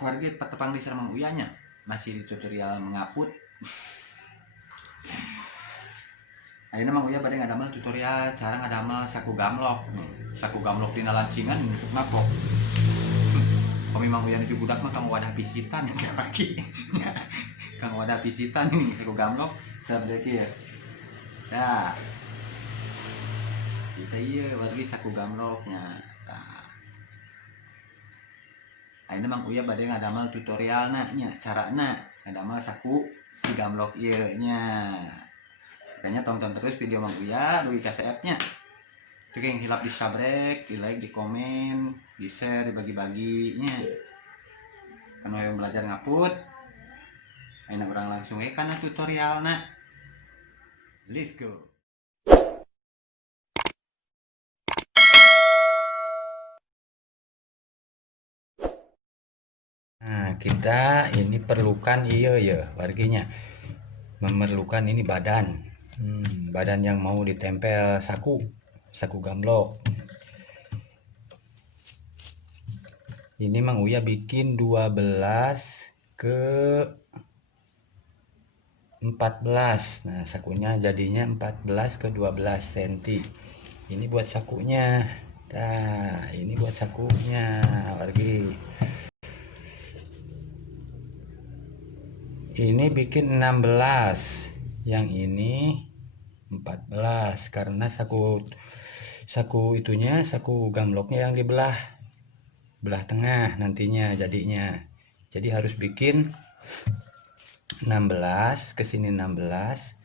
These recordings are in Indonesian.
warga patepang di Seremang Uyanya masih di tutorial mengaput. Ayeuna Mang Uya bade ngadamel tutorial cara ngadamel saku gamlok nih. Saku gamlok dina lancingan nusuk napok. Kami Mang Uya nuju budak mah kang wadah pisitan ya lagi. Kang wadah pisitan nih saku gamlok sabda kieu. Dah. Kita ieu wargi saku gamloknya. Tah. Ayeuna Mang Uya bade ngadamel tutorialna nya, carana ngadamel saku si gamlok ieu nya. Makanya tonton terus video Mang Uya dugi KCF-nya. Itu yang hilap di subscribe, di like, di komen, di share, dibagi-baginya. Kalau yang belajar ngaput, ayeuna urang langsung kana tutorialna. Let's go. Nah, kita ini perlukan iya ya warginya memerlukan ini badan badan yang mau ditempel saku gamblok. Ini Mang Uya bikin 12 ke 14. Nah, sakunya jadinya 14 ke 12 cm. Ini buat sakunya. Nah, ini buat sakunya wargi. Ini bikin 16, yang ini 14 karena saku itunya, saku gambloknya yang belah tengah nantinya jadinya. Jadi harus bikin 16 ke sini, 16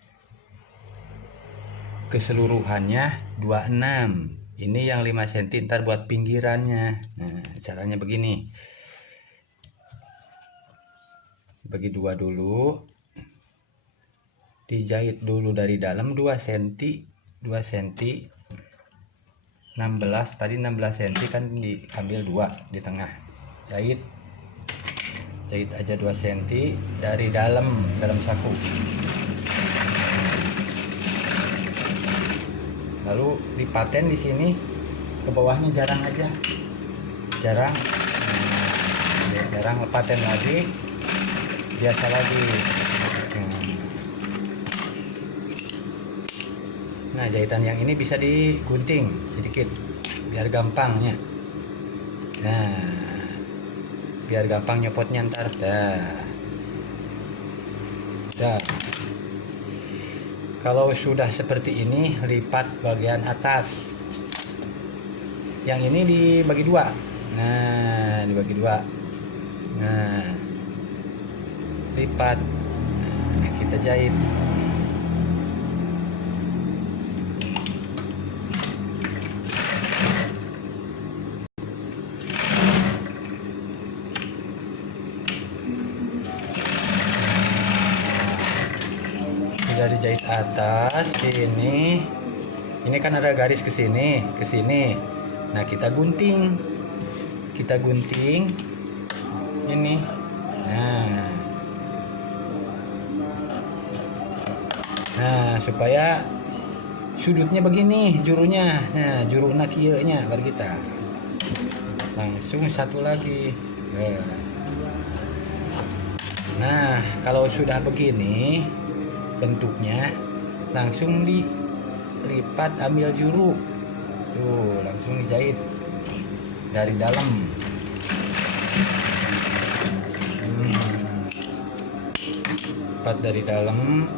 keseluruhannya 26. Ini yang 5 cm ntar buat pinggirannya. Nah, caranya begini. Bagi dua dulu, dijahit dulu dari dalam 2 cm 16 tadi 16 cm kan diambil 2 di tengah, jahit aja 2 cm dari dalam saku, lalu dipaten di sini ke bawahnya jarang lepaten lagi, biasa lagi. Nah, jahitan yang ini bisa digunting sedikit biar gampangnya. Nah, biar gampang nyopotnya ntar. Dah. Kalau sudah seperti ini, lipat bagian atas. Yang ini dibagi dua. Nah, dibagi dua. Nah, lipat. Nah, kita jahit. Sudah dijahit atas ini kan ada garis ke sini. Nah, kita gunting ini. Nah, supaya sudutnya begini jurunya. Nah, juruna kieu nya baru kita langsung satu lagi. Nah, kalau sudah begini bentuknya, langsung dilipat, ambil juru tuh, langsung dijahit dari dalam. Lipat dari dalam,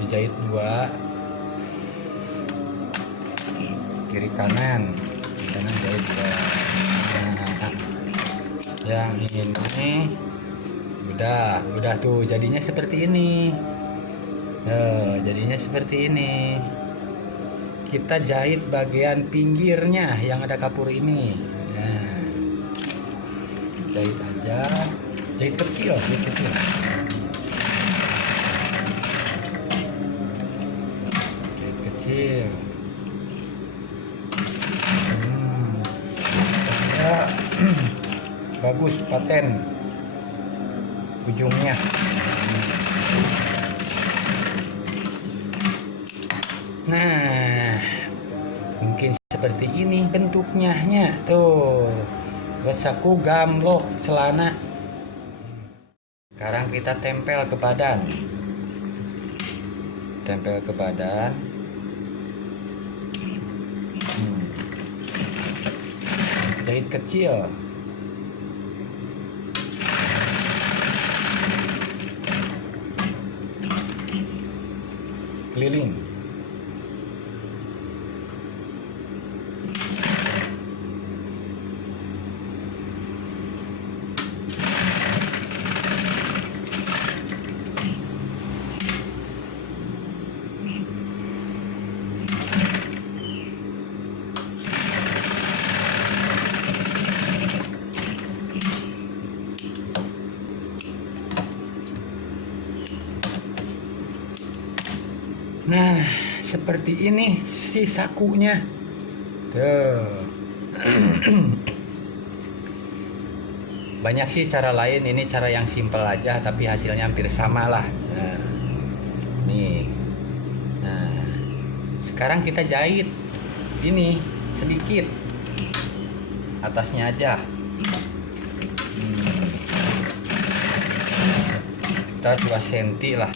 dijahit 2 kiri kanan jahit 2. Nah, yang ini udah tuh jadinya seperti ini. Jadinya seperti ini. Kita jahit bagian pinggirnya yang ada kapur ini. Nah, jahit aja, jahit kecil. Jahit kecil. Ya, bagus paten ujungnya. Nah, mungkin seperti ini bentuknya tuh buat saku gamblok celana. Sekarang kita tempel ke badan. Tempel ke badan. Jahit kecil. Keliling. Nah, seperti ini si sakunya. Tuh. Banyak sih cara lain, ini cara yang simpel aja tapi hasilnya hampir sama lah. Nah, nih. Nah, sekarang kita jahit ini sedikit atasnya aja. Kita 2 cm lah.